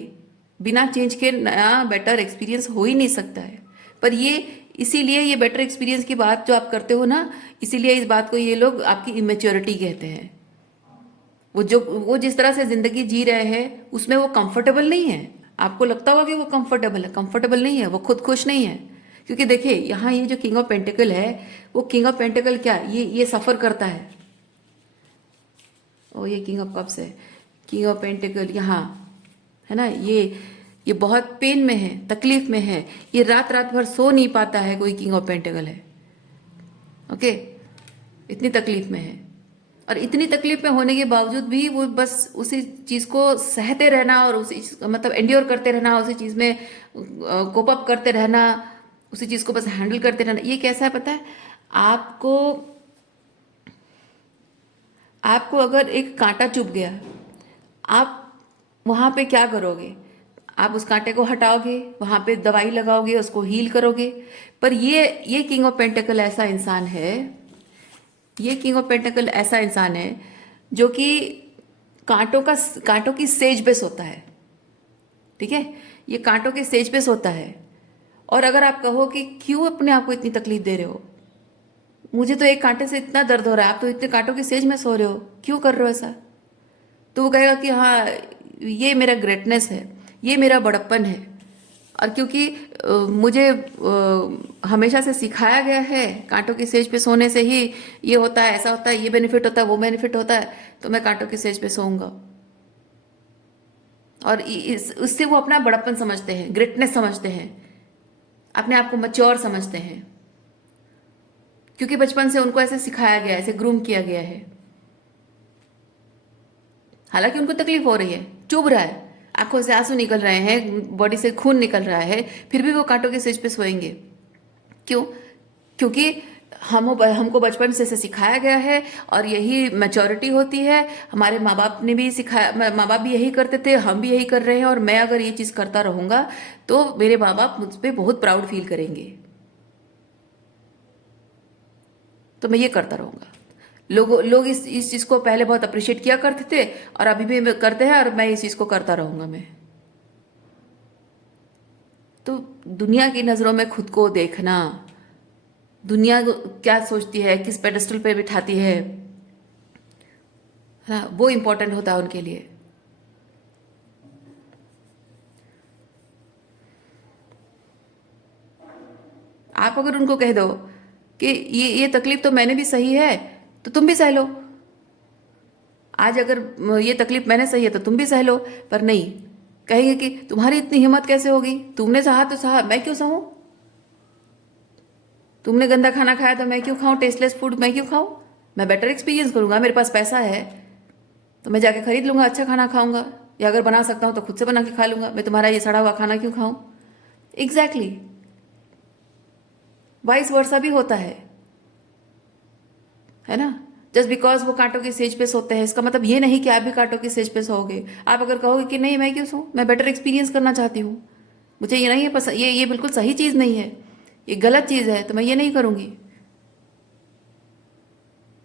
बिना चेंज के नया बेटर एक्सपीरियंस हो ही नहीं सकता है। पर ये इसीलिए ये बेटर एक्सपीरियंस की बात जो आप करते हो ना, इसीलिए इस बात को ये लोग आपकी इमेच्योरिटी कहते हैं। वो जिस तरह से जिंदगी जी रहे हैं उसमें वो कंफर्टेबल नहीं है। आपको लगता होगा कि वो कंफर्टेबल है, कंफर्टेबल नहीं है, वो खुद खुश नहीं है। क्योंकि देखिए यहाँ ये जो किंग ऑफ पेंटिकल है, वो किंग ऑफ पेंटिकल क्या, ये सफर करता है। और ये किंग ऑफ कप्स है, किंग ऑफ पेंटिकल यहाँ है ना, ये बहुत पेन में है, तकलीफ में है, ये रात रात भर सो नहीं पाता है, कोई किंग ऑफ पेंटिकल है। ओके, इतनी तकलीफ में है, और इतनी तकलीफ में होने के बावजूद भी वो बस उसी चीज को सहते रहना और उसी मतलब एंड्योर करते रहना, उसी चीज में कोप अप करते रहना, उसी चीज को बस हैंडल करते रहना। ये कैसा है पता है आपको? आपको अगर एक कांटा चुभ गया, आप वहां पे क्या करोगे? आप उस कांटे को हटाओगे, वहां पे दवाई लगाओगे, उसको हील करोगे। पर ये किंग ऑफ पेंटिकल ऐसा इंसान है, ये किंग ऑफ पेंटिकल ऐसा इंसान है जो कि कांटों की सेज पे सोता है। ठीक है, ये कांटों के सेज पे सोता है। और अगर आप कहो कि क्यों अपने आप को इतनी तकलीफ दे रहे हो, मुझे तो एक कांटे से इतना दर्द हो रहा है, आप तो इतने कांटों के सेज में सो रहे हो, क्यों कर रहे हो ऐसा? तो वो कहेगा कि हाँ ये मेरा ग्रेटनेस है, ये मेरा बड़प्पन है। और क्योंकि मुझे हमेशा से सिखाया गया है कांटों की सेज पे सोने से ही ये होता है, ऐसा होता है, ये बेनिफिट होता है, वो बेनिफिट होता है, तो मैं कांटों की सेज पे सोऊंगा। और उससे वो अपना बड़प्पन समझते हैं, ग्रेटनेस समझते हैं, अपने आप को मच्योर समझते हैं, क्योंकि बचपन से उनको ऐसे सिखाया गया है, ऐसे ग्रूम किया गया है। हालांकि उनको तकलीफ हो रही है, चुभ रहा है, आंखों से आंसू निकल रहे हैं, बॉडी से खून निकल रहा है, फिर भी वो कांटों के सेज पे सोएंगे। क्यों? क्योंकि हमको बचपन से ऐसे सिखाया गया है, और यही मैच्योरिटी होती है। हमारे माँ बाप ने भी सिखाया, माँ बाप भी यही करते थे, हम भी यही कर रहे हैं, और मैं अगर ये चीज़ करता रहूंगा तो मेरे माँ बाप मुझ पर बहुत प्राउड फील करेंगे, तो मैं ये करता रहूंगा। लोग इस चीज़ को पहले बहुत अप्रिशिएट किया करते थे और अभी भी करते हैं, और मैं इस चीज़ को करता रहूँगा मैं। तो दुनिया की नज़रों में खुद को देखना, दुनिया क्या सोचती है, किस पेडेस्टल पे बिठाती है ना, वो इम्पोर्टेंट होता है उनके लिए। आप अगर उनको कह दो कि ये तकलीफ तो मैंने भी सही है, तो तुम भी सह लो। आज अगर ये तकलीफ मैंने सही है तो तुम भी सह लो, पर नहीं, कहेंगे कि तुम्हारी इतनी हिम्मत कैसे होगी, तुमने सहा तो सहा, मैं क्यों सहूं? तुमने गंदा खाना खाया तो मैं क्यों खाऊं? टेस्टलेस फूड मैं क्यों खाऊं? मैं बेटर एक्सपीरियंस करूंगा, मेरे पास पैसा है तो मैं जाके खरीद लूंगा, अच्छा खाना खाऊंगा, या अगर बना सकता हूं तो खुद से बना के खा लूंगा, मैं तुम्हारा ये सड़ा हुआ खाना क्यों खाऊं? एग्जैक्टली, वाइस वर्सा भी होता है ना। जस्ट बिकॉज वो कांटों की सेज पे सोते हैं, इसका मतलब ये नहीं कि आप भी कांटों की सेज पे सोओगे। आप अगर कहोगे कि नहीं मैं क्यों सोऊं, मैं बेटर एक्सपीरियंस करना चाहती हूँ, मुझे ये नहीं है पसंद, ये बिल्कुल सही चीज़ नहीं है, ये गलत चीज़ है, तो मैं ये नहीं करूँगी।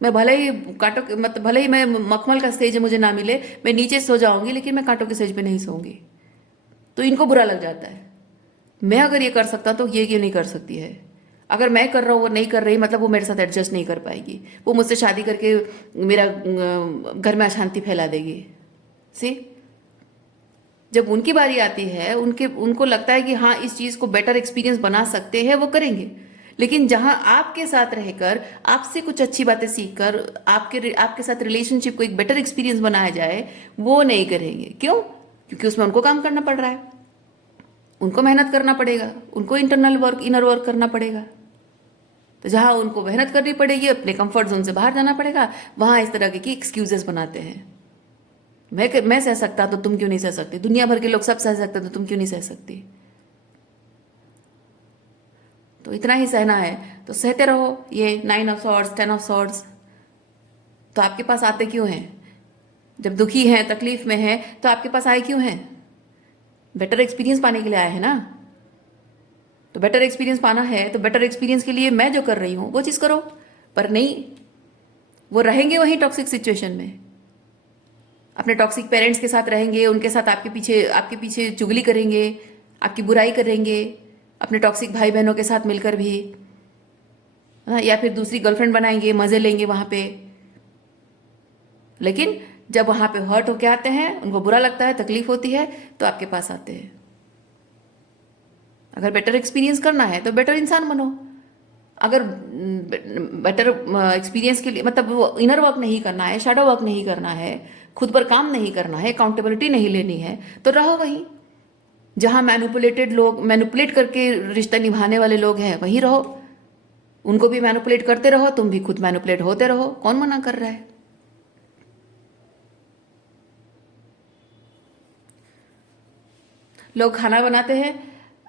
मैं भले ही कांटों मतलब भले ही मैं मखमल का सेज मुझे ना मिले, मैं नीचे सो जाऊंगी, लेकिन मैं कांटों के सेज पे नहीं सोऊंगी। तो इनको बुरा लग जाता है। मैं अगर ये कर सकता तो ये क्यों नहीं कर सकती है? अगर मैं कर रहा हूँ वो नहीं कर रही, मतलब वो मेरे साथ एडजस्ट नहीं कर पाएगी, वो मुझसे शादी करके मेरा घर में अशांति फैला देगी। सी, जब उनकी बारी आती है, उनको लगता है कि हाँ इस चीज़ को बेटर एक्सपीरियंस बना सकते हैं, वो करेंगे। लेकिन जहां आपके साथ रहकर, आपसे कुछ अच्छी बातें सीखकर आपके साथ रिलेशनशिप को एक बेटर एक्सपीरियंस बनाया जाए, वो नहीं करेंगे। क्यों? क्योंकि उसमें उनको काम करना पड़ रहा है, उनको मेहनत करना पड़ेगा, उनको इंटरनल वर्क, इनर वर्क करना पड़ेगा। तो जहां उनको मेहनत करनी पड़ेगी, अपने कंफर्ट जोन से बाहर जाना पड़ेगा, वहां इस तरह की एक्सक्यूजेस बनाते हैं। मैं सह सकता तो तुम क्यों नहीं सह सकती? दुनिया भर के लोग सब सह सकते तो तुम क्यों नहीं सह सकती? तो इतना ही सहना है तो सहते रहो। ये 9 ऑफ सॉर्ड्स, 10 ऑफ सॉर्ड्स तो आपके पास आते क्यों हैं? जब दुखी हैं, तकलीफ में हैं, तो आपके पास आए क्यों हैं? बेटर एक्सपीरियंस पाने के लिए आए हैं ना। तो बेटर एक्सपीरियंस पाना है तो बेटर एक्सपीरियंस के लिए मैं जो कर रही हूं वो चीज़ करो। पर नहीं, वो रहेंगे वहीं टॉक्सिक सिचुएशन में, अपने टॉक्सिक पेरेंट्स के साथ रहेंगे, उनके साथ आपके पीछे चुगली करेंगे, आपकी बुराई करेंगे, अपने टॉक्सिक भाई बहनों के साथ मिलकर भी, है ना, या फिर दूसरी गर्लफ्रेंड बनाएंगे, मजे लेंगे वहां पे। लेकिन जब वहां पे हर्ट होके आते हैं, उनको बुरा लगता है, तकलीफ होती है, तो आपके पास आते हैं। अगर बेटर एक्सपीरियंस करना है तो बेटर इंसान बनो। अगर बेटर एक्सपीरियंस के लिए मतलब वो इनर वर्क नहीं करना है, शैडो वर्क नहीं करना है, खुद पर काम नहीं करना है, अकाउंटेबिलिटी नहीं लेनी है, तो रहो वहीं। जहां मैनिपुलेटेड लोग, मैनिपुलेट करके रिश्ता निभाने वाले लोग हैं, वहीं रहो। उनको भी मैनिपुलेट करते रहो, तुम भी खुद मैनिपुलेट होते रहो। कौन मना कर रहा है? लोग खाना बनाते हैं,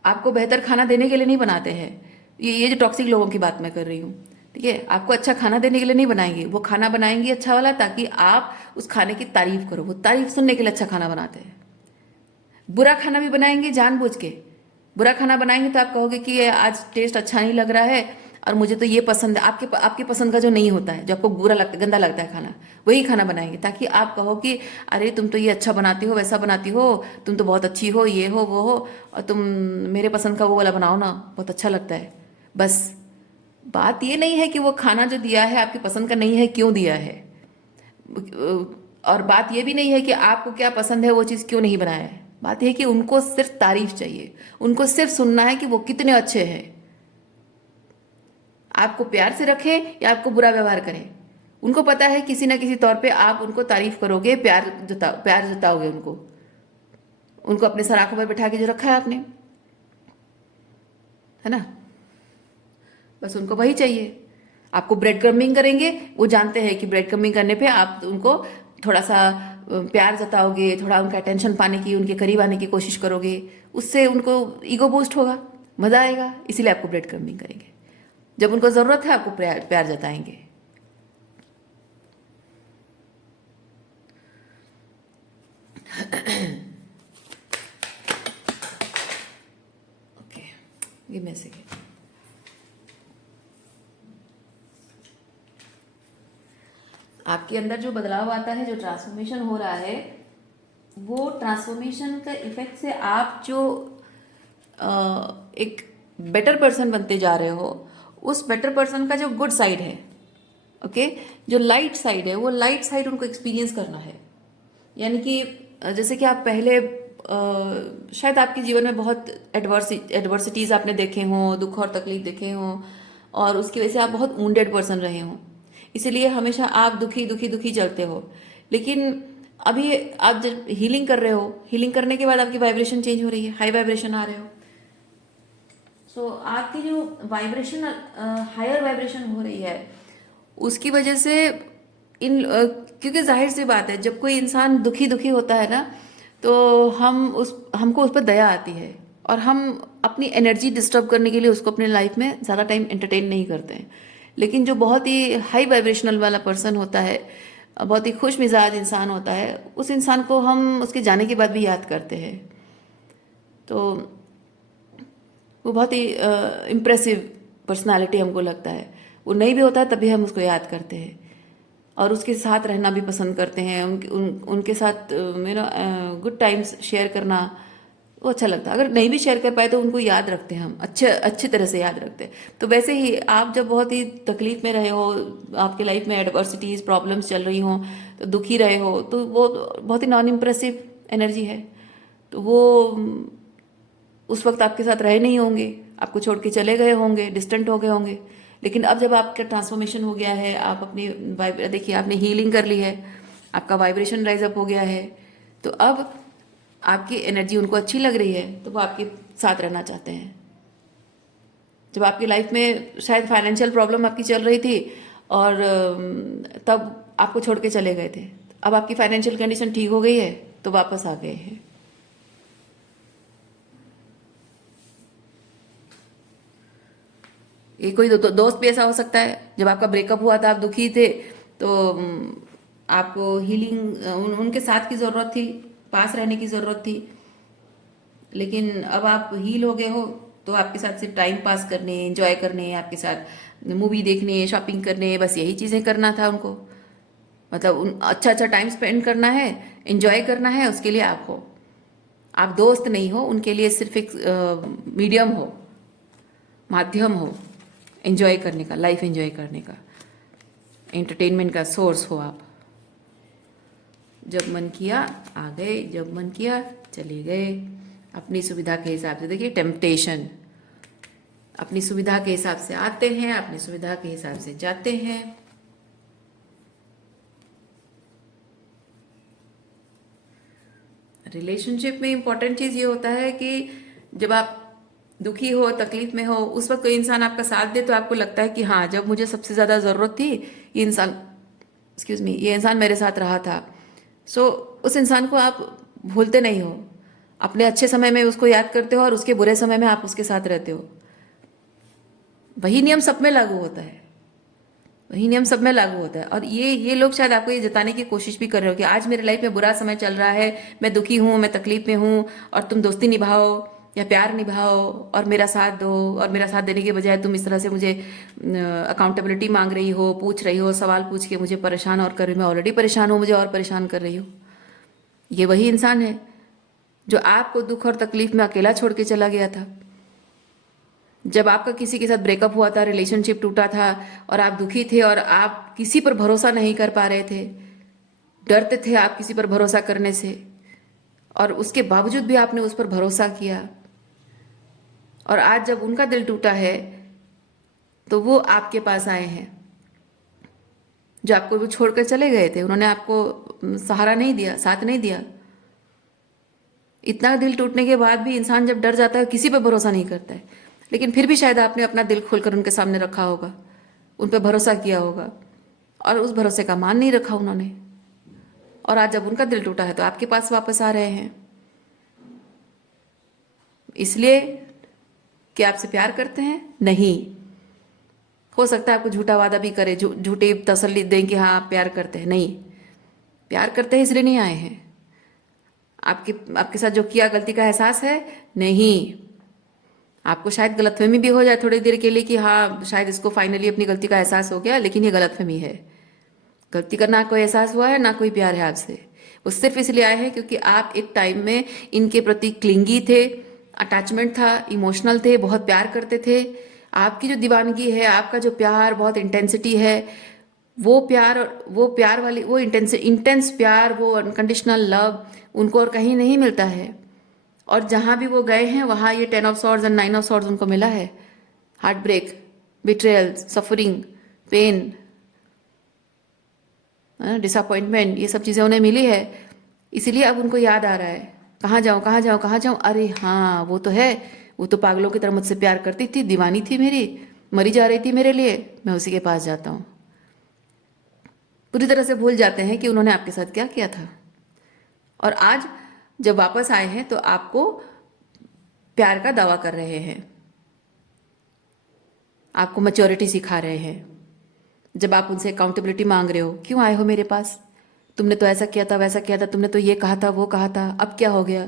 आपको बेहतर खाना देने के लिए नहीं बनाते हैं। ये जो टॉक्सिक लोगों की बात मैं कर रही हूँ, ठीक है, आपको अच्छा खाना देने के लिए नहीं बनाएंगे। वो खाना बनाएंगे अच्छा वाला, ताकि आप उस खाने की तारीफ करो। वो तारीफ सुनने के लिए अच्छा खाना बनाते हैं। बुरा खाना भी बनाएंगे जानबूझ के। बुरा खाना बनाएंगे तो आप कहोगे कि ये आज टेस्ट अच्छा नहीं लग रहा है, और मुझे तो ये पसंद है। आपके पसंद का जो नहीं होता है, जो आपको बुरा लगता, गंदा लगता है खाना, वही खाना बनाएंगे, ताकि आप कहो कि अरे तुम तो ये अच्छा बनाती हो, वैसा बनाती हो, तुम तो बहुत अच्छी हो, ये हो वो हो, और तुम मेरे पसंद का वो वाला बनाओ ना, बहुत अच्छा लगता है। बस बात ये नहीं है कि वो खाना जो दिया है आपकी पसंद का नहीं है, क्यों दिया है। और बात ये भी नहीं है कि आपको क्या पसंद है, वो चीज़ क्यों नहीं बनाया है। बात यह है कि उनको सिर्फ तारीफ चाहिए, उनको सिर्फ सुनना है कि वो कितने अच्छे हैं। आपको प्यार से रखें या आपको बुरा व्यवहार करें, उनको पता है किसी ना किसी तौर पे आप उनको तारीफ करोगे, प्यार जताओगे उनको। उनको अपने सराखों पर बैठा के जो रखा है आपने, है ना, बस उनको वही चाहिए। आपको ब्रेड क्रम्बिंग करेंगे, वो जानते हैं कि ब्रेड क्रम्बिंग करने पे आप उनको थोड़ा सा प्यार जताओगे, थोड़ा उनका अटेंशन पाने की, उनके करीब आने की कोशिश करोगे, उससे उनको ईगो बूस्ट होगा, मजा आएगा, इसीलिए आपको ब्रेड क्रम्बिंग करेंगे। जब उनको जरूरत है आपको प्यार जताएंगे। Okay, give me a second. आपके अंदर जो बदलाव आता है, जो ट्रांसफॉर्मेशन हो रहा है, वो ट्रांसफॉर्मेशन का इफेक्ट से आप जो एक बेटर पर्सन बनते जा रहे हो, उस बेटर पर्सन का जो गुड साइड है, ओके, जो लाइट साइड है, वो लाइट साइड उनको एक्सपीरियंस करना है। यानी कि जैसे कि आप पहले शायद आपके जीवन में बहुत एडवर्सिटीज़ आपने देखे हों, दुख और तकलीफ देखे हों, और उसकी वजह से आप बहुत वुंडेड पर्सन रहे हों, इसीलिए हमेशा आप दुखी दुखी दुखी चलते हो। लेकिन अभी आप जब हीलिंग कर रहे हो, हीलिंग करने के बाद आपकी वाइब्रेशन चेंज हो रही है, हाई वाइब्रेशन आ रहे हो। सो आपकी जो वाइब्रेशन हायर वाइब्रेशन हो रही है, उसकी वजह से क्योंकि जाहिर सी बात है, जब कोई इंसान दुखी दुखी होता है ना, तो हमको उस पर दया आती है, और हम अपनी एनर्जी डिस्टर्ब करने के लिए उसको अपने लाइफ में ज़्यादा टाइम एंटरटेन नहीं करते हैं। लेकिन जो बहुत ही हाई वाइब्रेशनल वाला पर्सन होता है, बहुत ही खुश मिजाज इंसान होता है, उस इंसान को हम उसके जाने के बाद भी याद करते हैं। तो वो बहुत ही इम्प्रेसिव पर्सनालिटी हमको लगता है। वो नहीं भी होता है तब भी हम उसको याद करते हैं, और उसके साथ रहना भी पसंद करते हैं। उनके साथ गुड टाइम्स शेयर करना वो अच्छा लगता है। अगर नहीं भी शेयर कर पाए तो उनको याद रखते हैं हम, अच्छी तरह से याद रखते हैं। तो वैसे ही आप जब बहुत ही तकलीफ में रहे हो, आपके लाइफ में एडवर्सिटीज़ प्रॉब्लम्स चल रही हों, तो दुखी रहे हो, तो वो बहुत ही नॉन इम्प्रेसिव एनर्जी है। तो वो उस वक्त आपके साथ रहे नहीं होंगे, आपको छोड़ के चले गए होंगे, डिस्टेंट हो गए होंगे। लेकिन अब जब आपका ट्रांसफॉर्मेशन हो गया है, आप अपनी देखिए आपने हीलिंग कर ली है, आपका वाइब्रेशन राइज अप हो गया है, तो अब आपकी एनर्जी उनको अच्छी लग रही है, तो वो आपके साथ रहना चाहते हैं। जब आपकी लाइफ में शायद फाइनेंशियल प्रॉब्लम आपकी चल रही थी, और तब आपको छोड़ के चले गए थे, अब आपकी फाइनेंशियल कंडीशन ठीक हो गई है, तो वापस आ गए हैं। ये कोई दोस्त भी ऐसा हो सकता है, जब आपका ब्रेकअप हुआ था, आप दुखी थे, तो आपको हीलिंग उनके साथ की ज़रूरत थी, पास रहने की ज़रूरत थी। लेकिन अब आप हील हो गए हो, तो आपके साथ सिर्फ टाइम पास करने, एंजॉय करने, आपके साथ मूवी देखने, शॉपिंग करने, बस यही चीज़ें करना था उनको। मतलब अच्छा अच्छा टाइम स्पेंड करना है, एंजॉय करना है, उसके लिए आप हो। आप दोस्त नहीं हो, उनके लिए सिर्फ एक मीडियम हो, माध्यम हो एंजॉय करने का, लाइफ एंजॉय करने का, एंटरटेनमेंट का सोर्स हो आप। जब मन किया आ गए, जब मन किया चले गए, अपनी सुविधा के हिसाब से। देखिए टेम्पटेशन, अपनी सुविधा के हिसाब से आते हैं, अपनी सुविधा के हिसाब से जाते हैं। रिलेशनशिप में इंपॉर्टेंट चीज़ ये होता है कि जब आप दुखी हो, तकलीफ में हो, उस वक्त कोई इंसान आपका साथ दे, तो आपको लगता है कि हाँ, जब मुझे सबसे ज़्यादा ज़रूरत थी, ये इंसान, एक्सक्यूज़ मी, ये इंसान मेरे साथ रहा था। सो उस इंसान को आप भूलते नहीं हो, अपने अच्छे समय में उसको याद करते हो, और उसके बुरे समय में आप उसके साथ रहते हो। वही नियम सब में लागू होता है, वही नियम सब में लागू होता है। और ये लोग शायद आपको ये जताने की कोशिश भी कर रहे हो कि आज मेरे लाइफ में बुरा समय चल रहा है, मैं दुखी हूँ, मैं तकलीफ में हूँ, और तुम दोस्ती निभाओ या प्यार निभाओ और मेरा साथ दो। और मेरा साथ देने के बजाय तुम इस तरह से मुझे अकाउंटेबिलिटी मांग रही हो, पूछ रही हो, सवाल पूछ के मुझे परेशान और कर रही हो। मैं ऑलरेडी परेशान हूँ, मुझे और परेशान कर रही हो। ये वही इंसान है जो आपको दुख और तकलीफ में अकेला छोड़ के चला गया था। जब आपका किसी के साथ ब्रेकअप हुआ था, रिलेशनशिप टूटा था, और आप दुखी थे, और आप किसी पर भरोसा नहीं कर पा रहे थे, डरते थे आप किसी पर भरोसा करने से, और उसके बावजूद भी आपने उस पर भरोसा किया। और आज जब उनका दिल टूटा है, तो वो आपके पास आए हैं, जो आपको वो छोड़कर चले गए थे। उन्होंने आपको सहारा नहीं दिया, साथ नहीं दिया। इतना दिल टूटने के बाद भी इंसान जब डर जाता है, किसी पर भरोसा नहीं करता है। लेकिन फिर भी शायद आपने अपना दिल खोलकर उनके सामने रखा होगा, उन पर भरोसा किया होगा, और उस भरोसे का मान नहीं रखा उन्होंने। और आज जब उनका दिल टूटा है, तो आपके पास वापस आ रहे हैं, इसलिए कि आपसे प्यार करते हैं? नहीं। हो सकता है आपको झूठा वादा भी करे, झूठी तसल्ली दें कि हाँ आप प्यार करते हैं। नहीं, प्यार करते हैं इसलिए नहीं आए हैं। आपके साथ जो किया गलती का एहसास है? नहीं। आपको शायद गलतफहमी भी हो जाए थोड़ी देर के लिए कि हाँ शायद इसको फाइनली अपनी गलती का एहसास हो गया, लेकिन ये गलतफहमी है। गलती का ना कोई एहसास हुआ है ना कोई प्यार है आपसे। वो सिर्फ इसलिए आए हैं क्योंकि आप एक टाइम में इनके प्रति क्लिंगी थे, अटैचमेंट था, इमोशनल थे, बहुत प्यार करते थे। आपकी जो दीवानगी है, आपका जो प्यार, बहुत इंटेंसिटी है, वो प्यार वाली, वो इंटेंस प्यार, वो अनकंडीशनल लव उनको और कहीं नहीं मिलता है। और जहाँ भी वो गए हैं वहाँ ये 10 of swords and 9 of swords उनको मिला है। Heart break, betrayal, suffering, pain, disappointment, ये सब चीज़ें उन्हें मिली है। इसीलिए अब उनको याद आ रहा है, कहाँ जाऊँ कहाँ जाऊँ कहाँ जाऊँ, अरे हाँ वो तो है, वो तो पागलों की तरह मुझसे प्यार करती थी, दीवानी थी मेरी, मरी जा रही थी मेरे लिए, मैं उसी के पास जाता हूँ। पूरी तरह से भूल जाते हैं कि उन्होंने आपके साथ क्या किया था। और आज जब वापस आए हैं तो आपको प्यार का दावा कर रहे हैं, आपको मैच्योरिटी सिखा रहे हैं। जब आप उनसे अकाउंटेबिलिटी मांग रहे हो, क्यों आए हो मेरे पास, तुमने तो ऐसा किया था वैसा किया था, तुमने तो ये कहा था वो कहा था, अब क्या हो गया।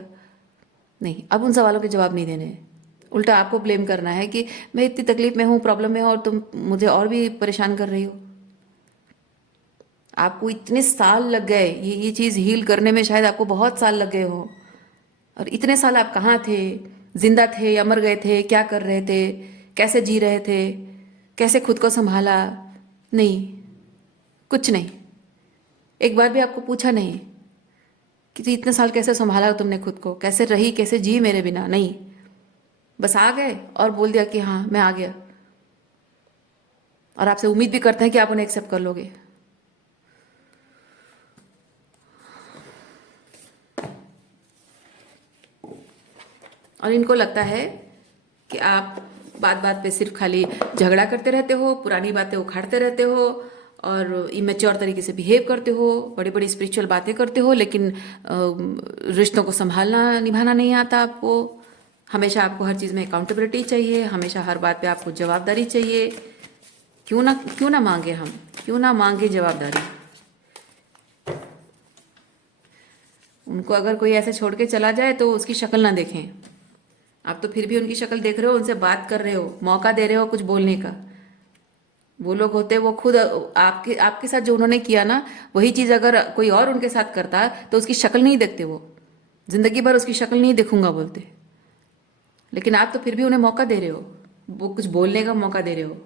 नहीं, अब उन सवालों के जवाब नहीं देने हैं। उल्टा आपको ब्लेम करना है कि मैं इतनी तकलीफ में हूँ, प्रॉब्लम में हूँ, और तुम मुझे और भी परेशान कर रही हो। आपको इतने साल लग गए ये चीज़ हील करने में, शायद आपको बहुत साल लग गए हो। और इतने साल आप कहाँ थे, जिंदा थे या मर गए थे, क्या कर रहे थे, कैसे जी रहे थे, कैसे खुद को संभाला। नहीं, कुछ नहीं। एक बार भी आपको पूछा नहीं कि तू इतने साल कैसे संभाला तुमने खुद को, कैसे रही, कैसे जी मेरे बिना। नहीं, बस आ गए और बोल दिया कि हाँ मैं आ गया। और आपसे उम्मीद भी करते हैं कि आप उन्हें एक्सेप्ट कर लोगे। और इनको लगता है कि आप बात बात पे सिर्फ खाली झगड़ा करते रहते हो, पुरानी बातें उखाड़ते रहते हो, और इमेच्योर तरीके से बिहेव करते हो, बड़ी बड़ी स्पिरिचुअल बातें करते हो, लेकिन रिश्तों को संभालना निभाना नहीं आता आपको। हमेशा आपको हर चीज़ में अकाउंटेबिलिटी चाहिए, हमेशा हर बात पे आपको जवाबदारी चाहिए। क्यों ना मांगे हम, क्यों ना मांगे जवाबदारी। उनको अगर कोई ऐसे छोड़ के चला जाए तो उसकी शक्ल ना देखें। आप तो फिर भी उनकी शक्ल देख रहे हो, उनसे बात कर रहे हो, मौका दे रहे हो कुछ बोलने का। वो लोग होते, वो खुद आपके आपके साथ जो उन्होंने किया ना, वही चीज़ अगर कोई और उनके साथ करता तो उसकी शक्ल नहीं देखते, वो जिंदगी भर उसकी शक्ल नहीं देखूंगा बोलते। लेकिन आप तो फिर भी उन्हें मौका दे रहे हो, वो कुछ बोलने का मौका दे रहे हो।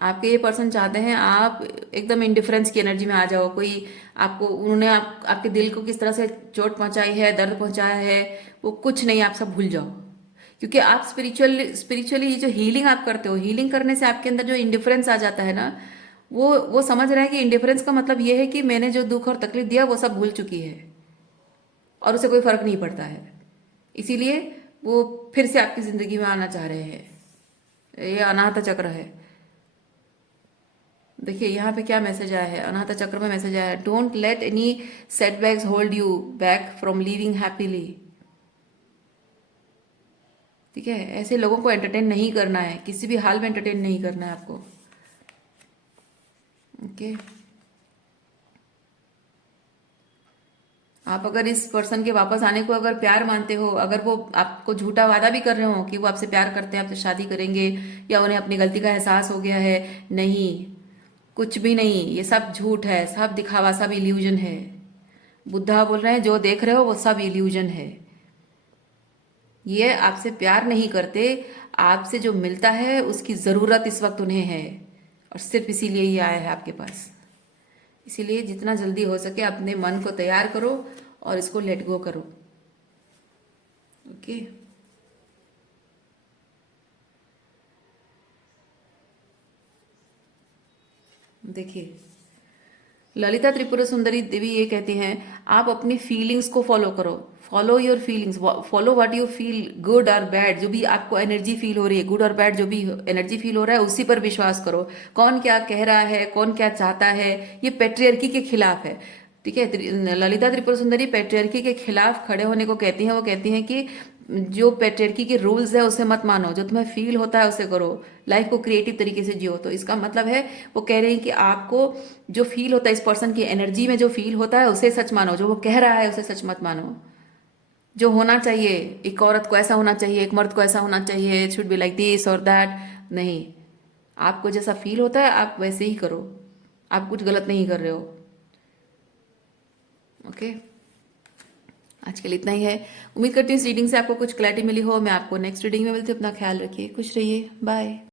आपके ये पर्सन चाहते हैं आप एकदम इंडिफरेंस की एनर्जी में आ जाओ। कोई आपको, उन्होंने आपके दिल को किस तरह से चोट पहुंचाई है, दर्द पहुंचाया है, वो कुछ नहीं, आप सब भूल जाओ। क्योंकि आप स्पिरिचुअली ये जो हीलिंग आप करते हो, हीलिंग करने से आपके अंदर जो इंडिफरेंस आ जाता है ना, वो समझ रहे हैं कि इंडिफरेंस का मतलब ये है कि मैंने जो दुख और तकलीफ दिया वो सब भूल चुकी है और उसे कोई फर्क नहीं पड़ता है। इसीलिए वो फिर से आपकी जिंदगी में आना चाह रहे हैं। ये अनाहत चक्र है। देखिए यहाँ पे क्या मैसेज आया है, अनाहत चक्र में मैसेज आया है, don't let any setbacks hold you back from living happily. ठीक है, ऐसे लोगों को एंटरटेन नहीं करना है, किसी भी हाल में एंटरटेन नहीं करना है आपको। ओके, आप अगर इस पर्सन के वापस आने को अगर प्यार मानते हो, अगर वो आपको झूठा वादा भी कर रहे हो कि वो आपसे प्यार करते हैं, आपसे शादी करेंगे, या उन्हें अपनी गलती का एहसास हो गया है, नहीं, कुछ भी नहीं, ये सब झूठ है, सब दिखावा, सब इल्यूजन है। बुद्धा बोल रहे हैं जो देख रहे हो वो सब इल्यूजन है। ये आपसे प्यार नहीं करते, आपसे जो मिलता है उसकी ज़रूरत इस वक्त उन्हें है, और सिर्फ इसीलिए ये आया है आपके पास। इसीलिए जितना जल्दी हो सके अपने मन को तैयार करो और इसको लेट गो करो। ओके, देखिए ललिता त्रिपुरा सुंदरी देवी ये कहती हैं, आप अपनी फीलिंग्स को फॉलो करो, follow your feelings, follow what you feel, good और बैड, जो भी आपको एनर्जी फील हो रही है, गुड और बैड जो भी एनर्जी फील हो रहा है उसी पर विश्वास करो। कौन क्या कह रहा है, कौन क्या चाहता है, ये पेट्रियर्की के खिलाफ है। ठीक है, ललिता त्रिपुरा सुंदरी पेट्रियर्की के खिलाफ खड़े होने को कहती हैं। वो कहती हैं कि जो पेट्रियर्की के रूल्स है उसे मत मानो, जो तुम्हें फील होता है उसे करो, लाइफ को क्रिएटिव तरीके से जियो। तो इसका मतलब है, वो कह रही हैं कि आपको जो फील होता है, इस पर्सन की एनर्जी में जो फील होता है उसे सच मानो, जो वो कह रहा है उसे सच मत मानो। जो होना चाहिए, एक औरत को ऐसा होना चाहिए, एक मर्द को ऐसा होना चाहिए, it should be like this और दैट, नहीं। आपको जैसा फील होता है आप वैसे ही करो, आप कुछ गलत नहीं कर रहे हो। ओके, आज के लिए इतना ही है। उम्मीद करती हूँ इस रीडिंग से आपको कुछ क्लैरिटी मिली हो। मैं आपको नेक्स्ट रीडिंग में मिलती हूँ। अपना ख्याल रखिए, खुश रहिए, बाय।